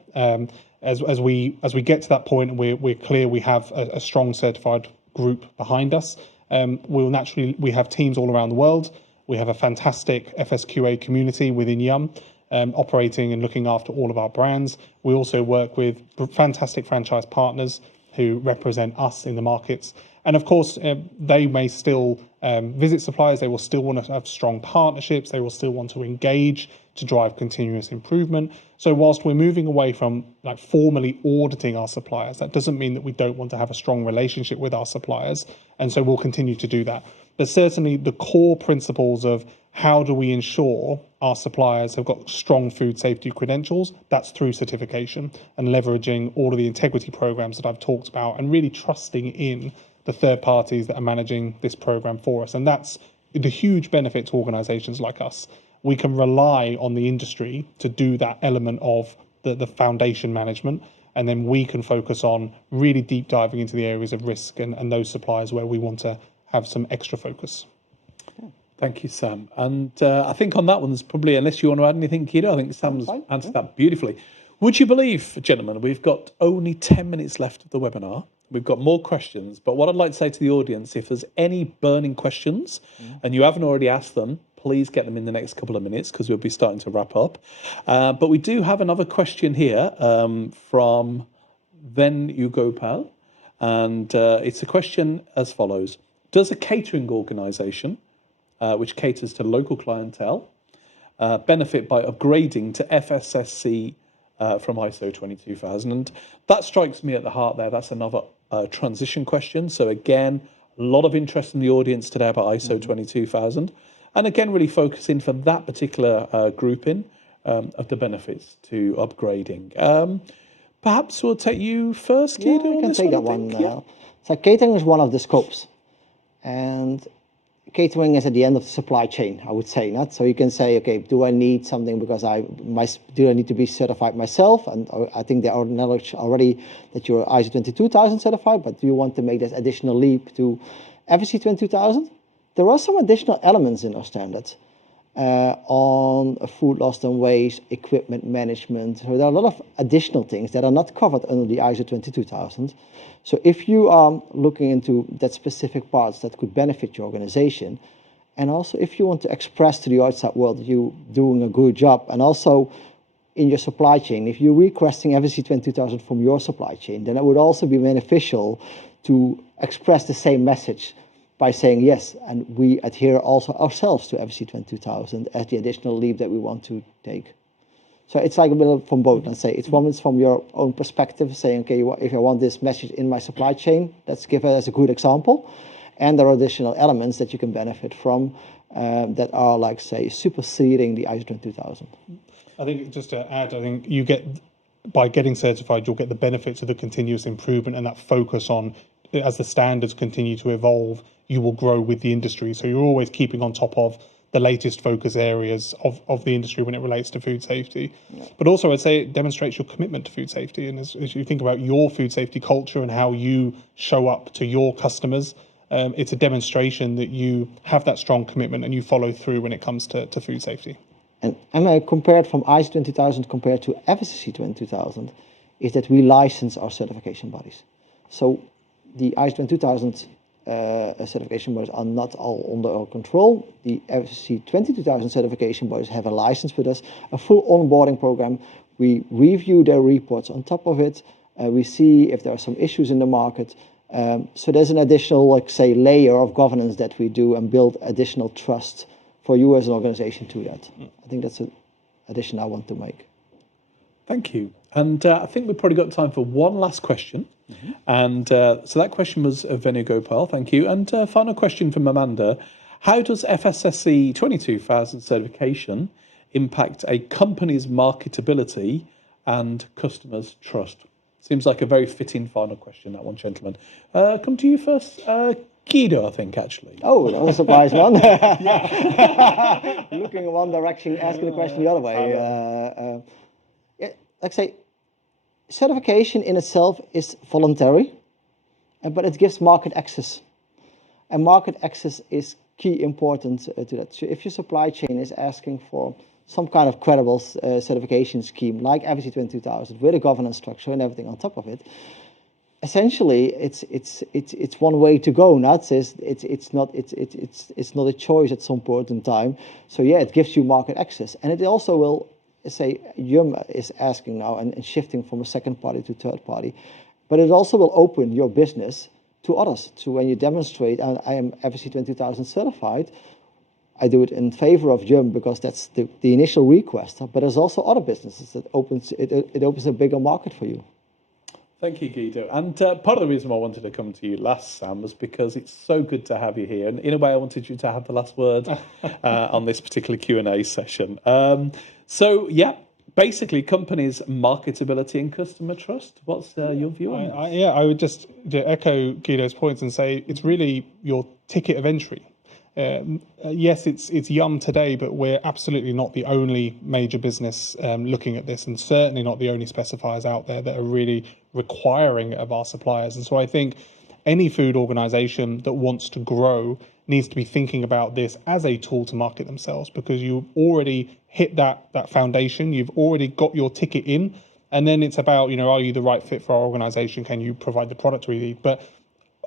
As we get to that point and we're clear we have a strong certified group behind us, we have teams all around the world. We have a fantastic FSQA community within Yum, operating and looking after all of our brands. We also work with fantastic franchise partners who represent us in the markets. And of course, they may still visit suppliers. They will still want to have strong partnerships. They will still want to engage to drive continuous improvement. So whilst we're moving away from formally auditing our suppliers, that doesn't mean that we don't want to have a strong relationship with our suppliers. And so we'll continue to do that. but certainly the core principles of how do we ensure our suppliers have got strong food safety credentials, that's through certification and leveraging all of the integrity programs that I've talked about and really trusting in the third parties that are managing this program for us. And that's the huge benefit to organizations like us. We can rely on the industry to do that element of the foundation management, and then we can focus on really deep diving into the areas of risk and those suppliers where we want to have some extra focus. Thank you, Sam. And I think on that one, there's probably, unless you want to add anything, Guido, I think Sam's answered that beautifully. Would you believe, gentlemen, we've got only 10 minutes left of the webinar. We've got more questions, but what I'd like to say to the audience, if there's any burning questions and you haven't already asked them, please get them in the next couple of minutes because we'll be starting to wrap up. But we do have another question here from Venugopal, and it's a question as follows. Does a catering organisation, which caters to local clientele, benefit by upgrading to FSSC from ISO 22000? And that strikes me at the heart there. That's another transition question. So again, a lot of interest in the audience today about ISO 22000. And again, really focusing for that particular grouping of the benefits to upgrading. Perhaps we'll take you first, Guido. Yeah, I can take that one. Yeah. So catering is one of the scopes. And catering is at the end of the supply chain, I would say. Not so you can say, okay, do I need something because do I need to be certified myself? And I think there are knowledge already that you're ISO 22000 certified, but do you want to make that additional leap to FSSC 22000? There are some additional elements in our standards on food loss and waste, equipment management. So there are a lot of additional things that are not covered under the ISO 22000. So if you are looking into that specific parts that could benefit your organization, and also if you want to express to the outside world that you're doing a good job, and also in your supply chain, if you're requesting FSSC 22000 from your supply chain, then it would also be beneficial to express the same message by saying yes, and we adhere also ourselves to FSSC 22000 as the additional leap that we want to take. So it's like a bit from both. Let's say it's one is from your own perspective, saying, okay, if I want this message in my supply chain, let's give it as a good example. And there are additional elements that you can benefit from that are, like, say, superseding the ISO 22000. I think just to add, I think you get, by getting certified, you'll get the benefits of the continuous improvement and that focus on, as the standards continue to evolve, you will grow with the industry. So you're always keeping on top of the latest focus areas of the industry when it relates to food safety. Yeah. But also I'd say it demonstrates your commitment to food safety. And as you think about your food safety culture and how you show up to your customers, it's a demonstration that you have that strong commitment and you follow through when it comes to food safety. And I compared from ISO 20000 compared to FSSC 22000 is that we license our certification bodies. So the ISO 22000 certification bodies are not all under our control. The FSSC 22000 certification bodies have a license with us, a full onboarding program. We review their reports on top of it. We see if there are some issues in the market. So there's an additional, like, say, layer of governance that we do and build additional trust for you as an organization to that. I think that's an addition I want to make. Thank you. And I think we've probably got time for one last question. Mm-hmm. And so that question was of Venugopal, thank you. And final question from Amanda. How does FSSC 22000 certification impact a company's marketability and customers' trust? Seems like a very fitting final question, that one, gentlemen. Come to you first. Guido, I think, actually. Oh, that was a surprise one. Looking in one direction, asking the question the other way. Like I say, certification in itself is voluntary, but it gives market access. And market access is key important to that. So if your supply chain is asking for some kind of credible certification scheme like FSSC 22000 with a governance structure and everything on top of it, essentially it's one way to go. It's not a choice at some point in time. So yeah, it gives you market access, and it also will say YUM is asking now and shifting from a second party to third party, but it also will open your business to others. So when you demonstrate, I am FSSC 22000 certified, I do it in favor of YUM because that's the initial request, but there's also other businesses that opens a bigger market for you. Thank you, Guido. And part of the reason why I wanted to come to you last, Sam, was because it's so good to have you here. And in a way, I wanted you to have the last word on this particular Q&A session. So, yeah, basically, companies' marketability and customer trust. What's your view on this? I would just echo Guido's points and say it's really your ticket of entry. Yes, it's Yum today, but we're absolutely not the only major business looking at this, and certainly not the only specifiers out there that are really requiring it of our suppliers. And so I think any food organization that wants to grow needs to be thinking about this as a tool to market themselves, because you've already hit that foundation, you've already got your ticket in, and then it's about, are you the right fit for our organization? Can you provide the product we need? But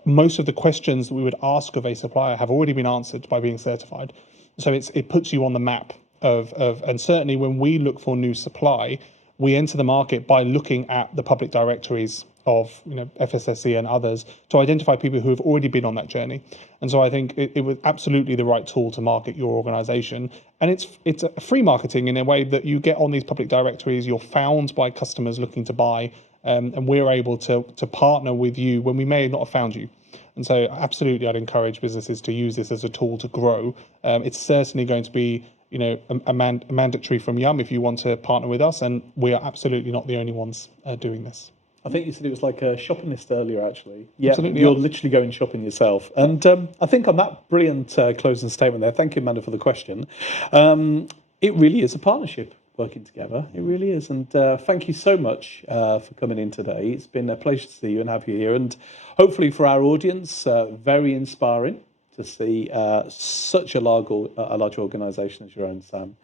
most of the questions that we would ask of a supplier have already been answered by being certified. So it puts you on the map and certainly when we look for new supply, we enter the market by looking at the public directories of FSSC and others to identify people who have already been on that journey. And so I think it was absolutely the right tool to market your organization. And it's a free marketing in a way that you get on these public directories, you're found by customers looking to buy, and we're able to partner with you when we may not have found you. And so absolutely, I'd encourage businesses to use this as a tool to grow. It's certainly going to be a mandatory from Yum if you want to partner with us, and we are absolutely not the only ones doing this. I think you said it was like a shopping list earlier, actually. Yeah, absolutely, you're literally going shopping yourself. And I think on that brilliant closing statement there, thank you, Amanda, for the question. It really is a partnership working together. It really is. And thank you so much for coming in today. It's been a pleasure to see you and have you here. And hopefully for our audience, very inspiring to see such a large organisation as your own, Sam.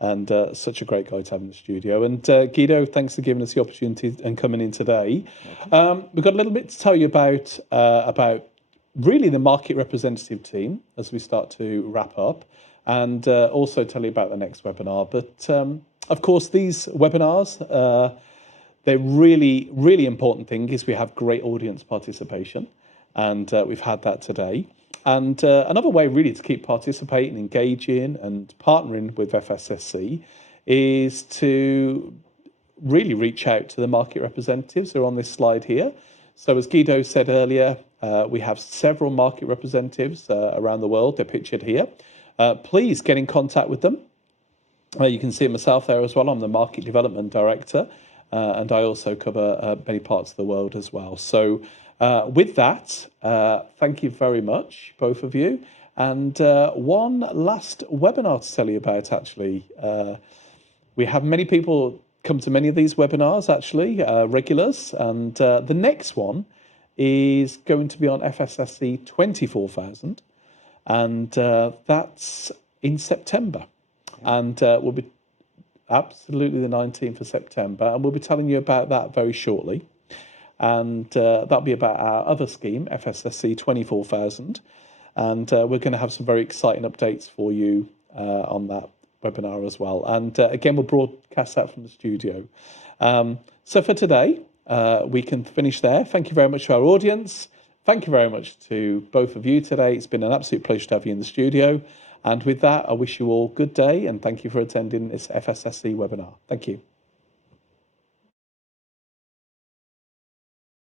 And such a great guy to have in the studio. And Guido, thanks for giving us the opportunity and coming in today. We've got a little bit to tell you about really the market representative team as we start to wrap up, and also tell you about the next webinar. But of course, these webinars, they're really, really important thing is we have great audience participation, and we've had that today. And another way really to keep participating, engaging and partnering with FSSC is to really reach out to the market representatives who are on this slide here. So as Guido said earlier, we have several market representatives around the world. They're pictured here. Please get in contact with them. You can see myself there as well. I'm the Market Development Director, and I also cover many parts of the world as well. So with that, thank you very much, both of you. And one last webinar to tell you about, actually. We have many people come to many of these webinars, actually, regulars. And the next one is going to be on FSSC 24,000. And that's in September. And we'll be absolutely the 19th of September. And we'll be telling you about that very shortly. And that'll be about our other scheme, FSSC 24,000. And we're going to have some very exciting updates for you on that webinar as well. And again, we'll broadcast that from the studio. So for today, we can finish there. Thank you very much to our audience. Thank you very much to both of you today. It's been an absolute pleasure to have you in the studio. And with that, I wish you all good day and thank you for attending this FSSC webinar. Thank you.